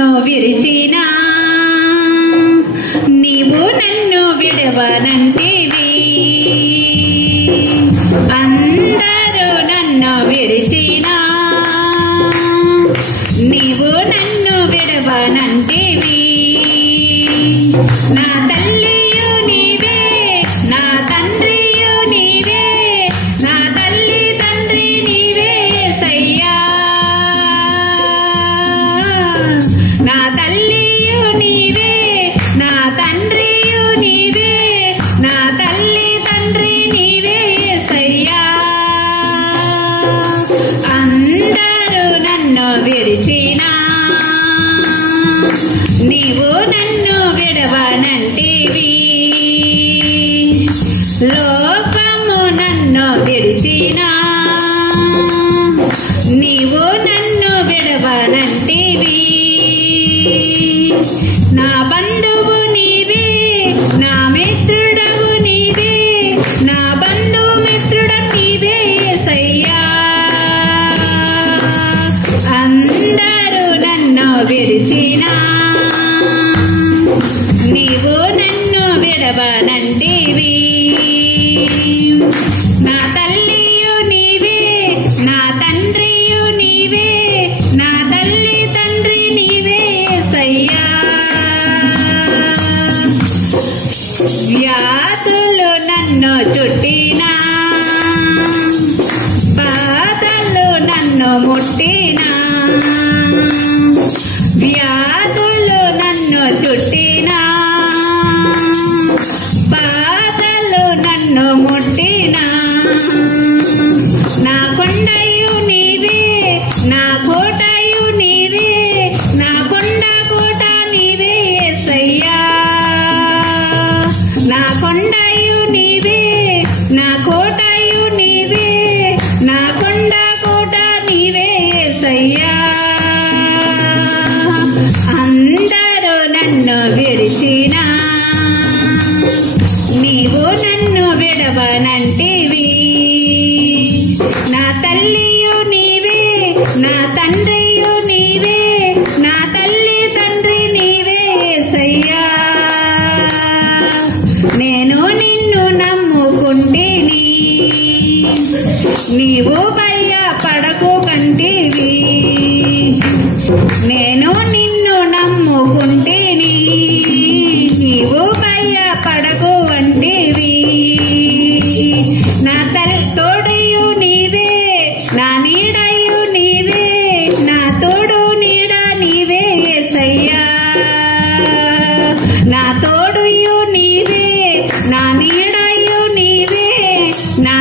నన్ను విరిచినా నీవు నన్ను విడవనంటివి. అందరూ నన్ను విరిచినా నీవు నన్ను విడవనంటివి. నా తల్లియు నీవే, నా తండ్రియు నీవే, నా తల్లి తండ్రి నీవే యేసయ్యా. నా తల్లియు నీవే, నా తండ్రియు నీవే, నా తల్లి తండ్రి నీవే యేసయ్యా. అందరూ నన్ను విరిచినా నీవు నన్ను విడవనంటివి. లోకము నన్ను విరిచినా నీవు నన్ను విడవనంటివి. నా బంధువు నీవే, నా మిత్రుడవు నీవే, నా బంధు మిత్రుడ నీవే యేసయ్యా. అందరూ నన్ను విరిచినా నీవు నన్ను విడవనంటివి. నా తల్లియు నీవే, నా తండ్రియు నీవే, నా తల్లి తండ్రి నీవే యేసయ్యా. వ్యాధులు నన్ను చుట్టినా, బాధలు నన్ను ముట్టినా, వ్యాధులు నన్ను చుట్టినా, బాధలు నన్ను ముట్టినా, నా కొండయు నీవే, నా కోటయు నీవే, నా కొండ కోట నీవే యేసయ్యా. నా కొండయు నీవే, నా కోటయు నీవే, నా కొండ కోట నీవే యేసయ్యా. అందరూ నన్ను విరిచినా నీవు నన్ను విడవనంటివి. నా తల్లియు నీవే, నా తండ్రియు నీవే, నా తల్లి తండ్రి నీవే యేసయ్యా. నేను నిన్ను నమ్ముకుంటిని, నీవు భయపడకు కంటివి. నేను నిన్ను నమ్ముకుంటిని, నీవు భయపడకు అంటివి. నా తోడయు నీవే, నా నీడయు నీవే, నా తోడు నీడ నీవే యేసయ్యా. నా తోడుయు నీవే, నా నీడయు నీవే, నా